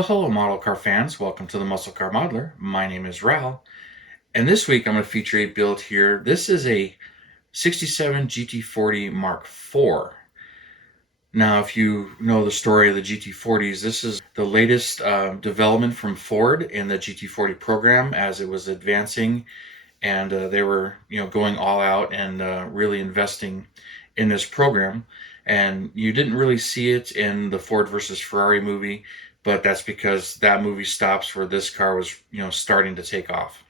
Well, hello, model car fans. Welcome to the Muscle Car Modeler. My name is Ral, and this week I'm going to feature a build here. This is a 67 GT40 Mark IV. Now, if you know the story of the GT40s, this is the latest development from Ford in the GT40 program as it was advancing, and they were, going all out and really investing in this program. And you didn't really see it in the Ford versus Ferrari movie, but that's because that movie stops where this car was, starting to take off.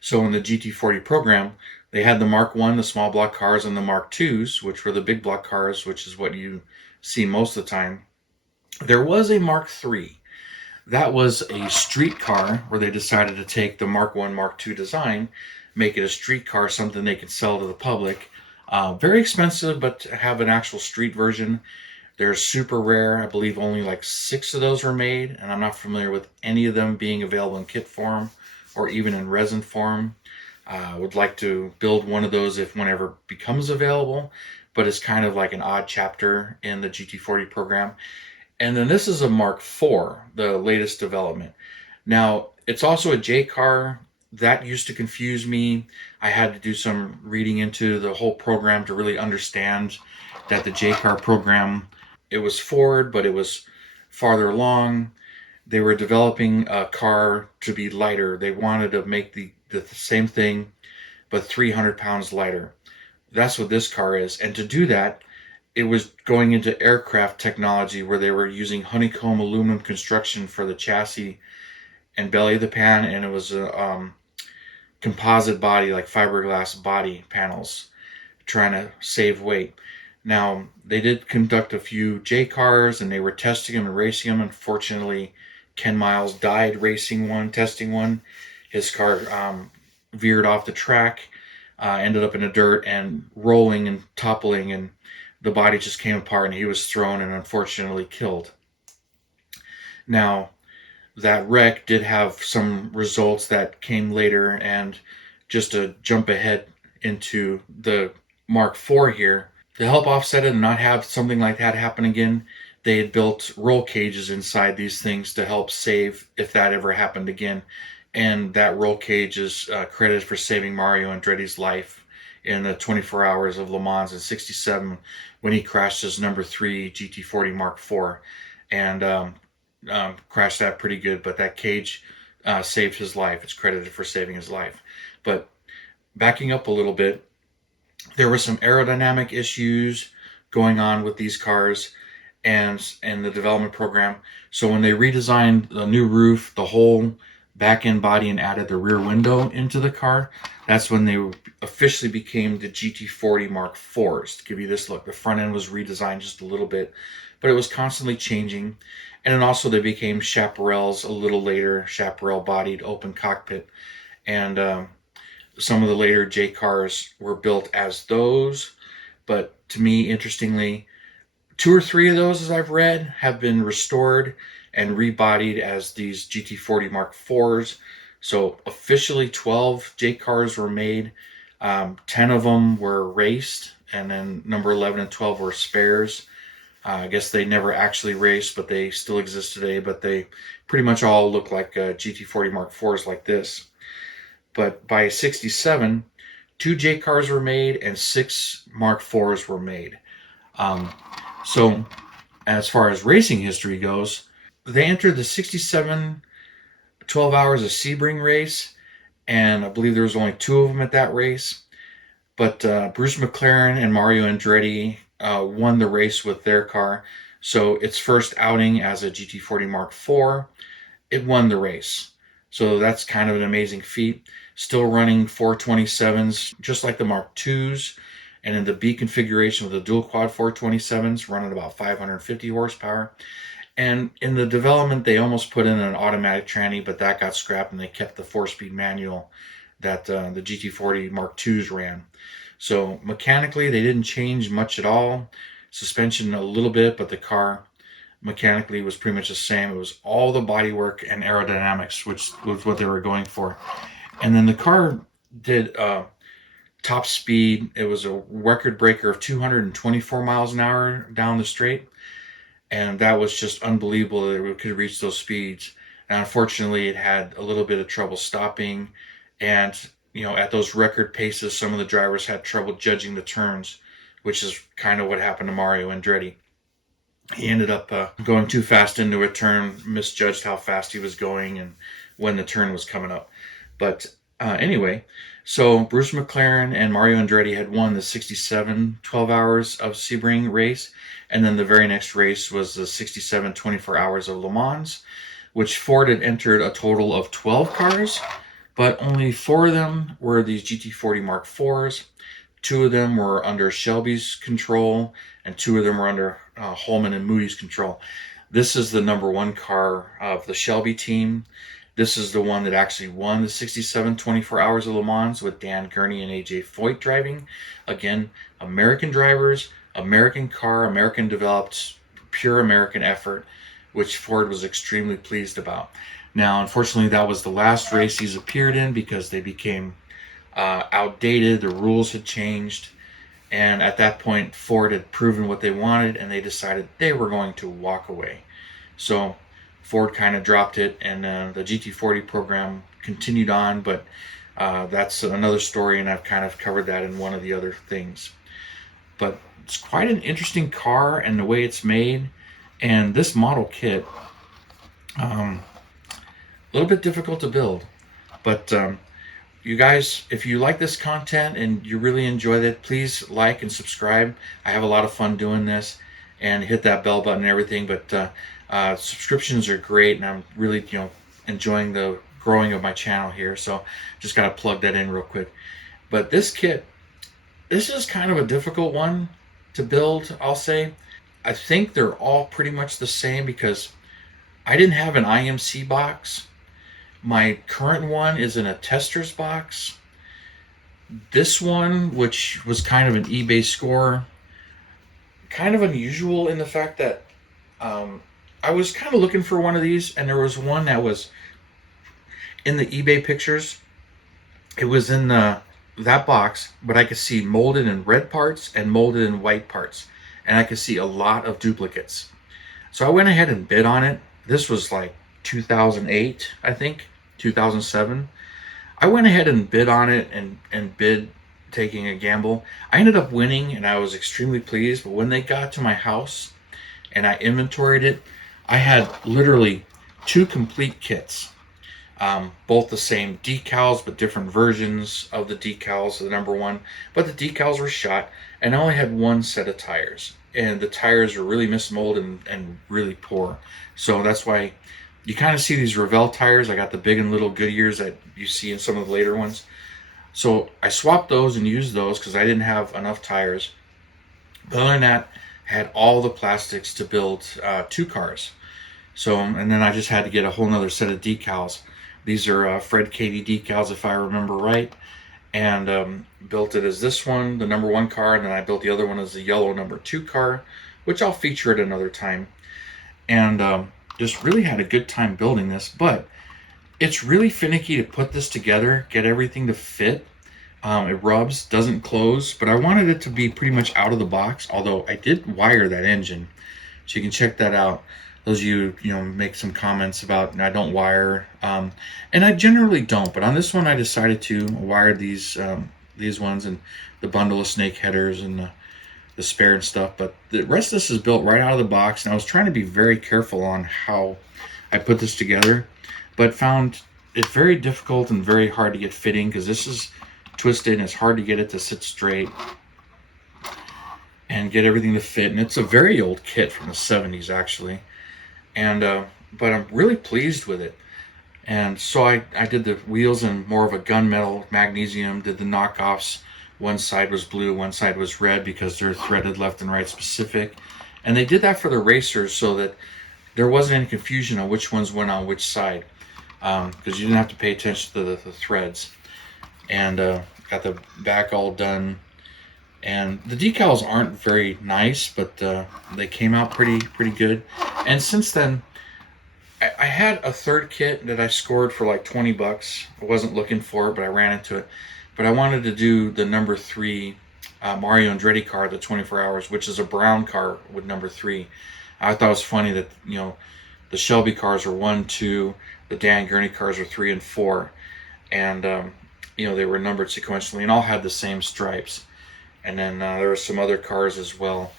So in the GT40 program, they had the Mark I, the small block cars, and the Mark IIs, which were the big block cars, which is what you see most of the time. There was a Mark III. That was a street car where they decided to take the Mark I, Mark II design, make it a street car, something they could sell to the public. Very expensive, but to have an actual street version, they're super rare. I believe only like 6 of those were made, and I'm not familiar with any of them being available in kit form or even in resin form. Would like to build one of those if whenever it becomes available, but it's kind of like an odd chapter in the GT40 program. And then this is a Mark IV, the latest development. Now, it's also a J car. That used to confuse me. I had to do some reading into the whole program to really understand that the J car program, it was Ford, but it was farther along. They were developing a car to be lighter. They wanted to make the same thing, but 300 pounds lighter. That's what this car is. And to do that, it was going into aircraft technology where they were using honeycomb aluminum construction for the chassis and belly of the pan, and it was a composite body, like fiberglass body panels, trying to save weight. Now, they did conduct a few J cars, and they were testing them and racing them. Unfortunately, Ken Miles died racing one, testing one. His car veered off the track, ended up in the dirt and rolling and toppling, and the body just came apart, and he was thrown and unfortunately killed. Now, that wreck did have some results that came later, and just to jump ahead into the Mark IV here, to help offset it and not have something like that happen again, they had built roll cages inside these things to help save if that ever happened again. And that roll cage is credited for saving Mario Andretti's life in the 24 hours of Le Mans in '67 when he crashed his number 3 GT40 Mark IV and crashed that pretty good. But that cage saved his life. It's credited for saving his life. But backing up a little bit, there were some aerodynamic issues going on with these cars and the development program. So when they redesigned the new roof, the whole back end body, and added the rear window into the car, that's when they officially became the GT40 Mark IVs. To give you this look, the front end was redesigned just a little bit, but it was constantly changing. And then also they became chaparrals a little later, chaparral bodied open cockpit. And some of the later J cars were built as those. But to me, interestingly, 2 or 3 of those, as I've read, have been restored and rebodied as these GT40 Mark IVs. So officially 12 J cars were made. 10 of them were raced, and then number 11 and 12 were spares. I guess they never actually raced, but they still exist today. But they pretty much all look like GT40 Mark IVs like this. But by '67, 2 J cars were made and 6 Mark IVs were made. So as far as racing history goes, they entered the '67 12 Hours of Sebring race, and I believe there was only 2 of them at that race. But Bruce McLaren and Mario Andretti won the race with their car. So its first outing as a GT40 Mark IV, it won the race. So that's kind of an amazing feat. Still running 427s, just like the Mark IIs. And in the B configuration with the dual quad 427s, running about 550 horsepower. And in the development, they almost put in an automatic tranny, but that got scrapped, and they kept the 4-speed manual that the GT40 Mark IIs ran. So mechanically, they didn't change much at all. Suspension a little bit, but the car mechanically was pretty much the same. It was all the bodywork and aerodynamics, which was what they were going for. And then the car did top speed. It was a record breaker of 224 miles an hour down the straight. and that was just unbelievable that it could reach those speeds. And unfortunately, it had a little bit of trouble stopping, and at those record paces, some of the drivers had trouble judging the turns, which is kind of what happened to Mario Andretti. He ended up going too fast into a turn, misjudged how fast he was going and when the turn was coming up. But anyway, so Bruce McLaren and Mario Andretti had won the 67 12 hours of Sebring race, and then the very next race was the 67 24 hours of Le Mans, which Ford had entered a total of 12 cars, but only 4 of them were these GT40 Mark IVs. 2 of them were under Shelby's control, and 2 of them were under Holman and Moody's control. This is the number 1 car of the Shelby team. This is the one that actually won the 67 24 hours of Le Mans with Dan Gurney and AJ Foyt driving. Again, American drivers, American car, American developed, pure American effort, which Ford was extremely pleased about. Now, unfortunately, that was the last race he's appeared in because they became outdated. The rules had changed, and at that point Ford had proven what they wanted, and they decided they were going to walk away. So Ford kind of dropped it, and the GT40 program continued on, but that's another story, and I've kind of covered that in one of the other things. But it's quite an interesting car, and the way it's made, and this model kit, a little bit difficult to build, but you guys, if you like this content and you really enjoyed it, please like and subscribe. I have a lot of fun doing this, and hit that bell button and everything. But subscriptions are great, and I'm really enjoying the growing of my channel here. So just got to plug that in real quick. But this kit, this is kind of a difficult one to build, I'll say. I think they're all pretty much the same because I didn't have an IMC box. My current one is in a Testor's box. This one, which was kind of an eBay score, kind of unusual in the fact that I was kind of looking for one of these, and there was one that was in the eBay pictures. It was in that box, but I could see molded in red parts and molded in white parts, and I could see a lot of duplicates. So I went ahead and bid on it. This was like 2008, I think, 2007. I went ahead and bid on it and bid taking a gamble. I ended up winning, and I was extremely pleased. But when they got to my house and I inventoried it, I had literally 2 complete kits. Both the same decals, but different versions of the decals, the number 1. But the decals were shot, and I only had 1 set of tires. And the tires were really mismolded and really poor. So that's why you kind of see these Revell tires. I got the big and little Goodyears that you see in some of the later ones. So I swapped those and used those because I didn't have enough tires. But other than that, I had all the plastics to build 2 cars. So, and then I just had to get a whole nother set of decals. These are Fred Katie decals, if I remember right. And built it as this one, the number 1 car, and then I built the other one as the yellow number 2 car, which I'll feature at another time. And just really had a good time building this, but it's really finicky to put this together, get everything to fit. It rubs, doesn't close, but I wanted it to be pretty much out of the box, although I did wire that engine, so you can check that out. Those of you, make some comments about I don't wire, and I generally don't, but on this one I decided to wire these ones and the bundle of snake headers and the spare and stuff. But the rest of this is built right out of the box, and I was trying to be very careful on how I put this together, but found it very difficult and very hard to get fitting because this is twisted and it's hard to get it to sit straight and get everything to fit. And it's a very old kit from the 70s actually, and but I'm really pleased with it. And so I did the wheels in more of a gunmetal magnesium, did the knockoffs. One side was blue, one side was red because they're threaded left and right specific. And they did that for the racers so that there wasn't any confusion on which ones went on which side, because you didn't have to pay attention to the threads. And got the back all done. And the decals aren't very nice, but they came out pretty good. And since then, I had a third kit that I scored for like 20 bucks. I wasn't looking for it, but I ran into it. But I wanted to do the number 3 Mario Andretti car, the 24 hours, which is a brown car with number 3. I thought it was funny that, the Shelby cars were 1, 2, the Dan Gurney cars were 3 and 4, and they were numbered sequentially and all had the same stripes. And then there were some other cars as well,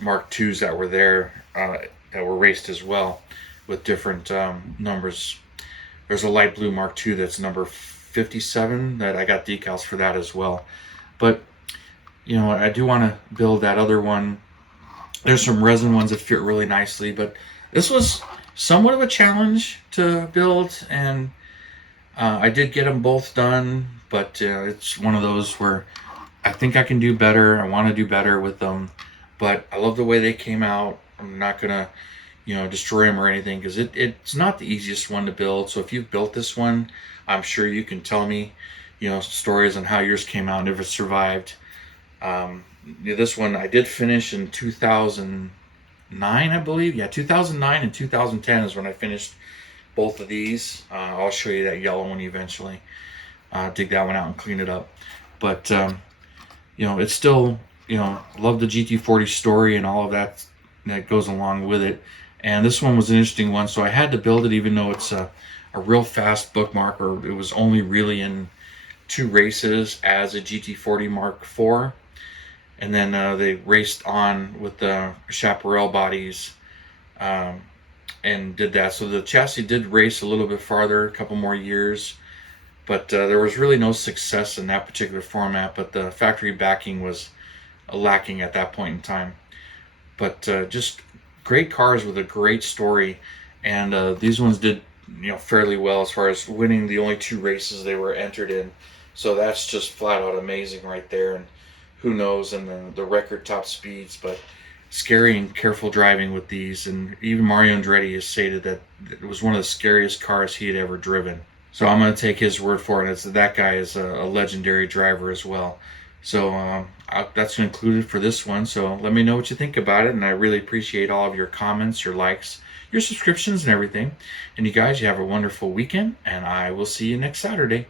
Mark IIs that were there, that were raced as well with different numbers. There's a light blue Mark II that's number 57 that I got decals for that as well. But I do want to build that other one. There's some resin ones that fit really nicely, but this was somewhat of a challenge to build, and I did get them both done, but it's one of those where I think I can do better. I want to do better with them, but I love the way they came out. I'm not gonna, destroy them or anything, because it's not the easiest one to build. So if you've built this one, I'm sure you can tell me, stories on how yours came out and if it survived. This one I did finish in 2009, I believe. Yeah, 2009 and 2010 is when I finished both of these. I'll show you that yellow one eventually. Dig that one out and clean it up. But it's still, love the GT40 story and all of that goes along with it. And this one was an interesting one, so I had to build it, even though it's a real fast bookmark, or it was only really in 2 races as a GT40 Mark IV. And then they raced on with the Chaparral bodies and did that. So the chassis did race a little bit farther, a couple more years, but there was really no success in that particular format. But the factory backing was lacking at that point in time. But just great cars with a great story, and these ones did fairly well as far as winning the only 2 races they were entered in. So that's just flat out amazing right there. And who knows in the record top speeds, but scary and careful driving with these. And even Mario Andretti has stated that it was one of the scariest cars he had ever driven. So I'm going to take his word for it. That guy is a legendary driver as well. So that's included for this one. So let me know what you think about it, and I really appreciate all of your comments, your likes, your subscriptions, and everything. And you guys, you have a wonderful weekend, and I will see you next Saturday.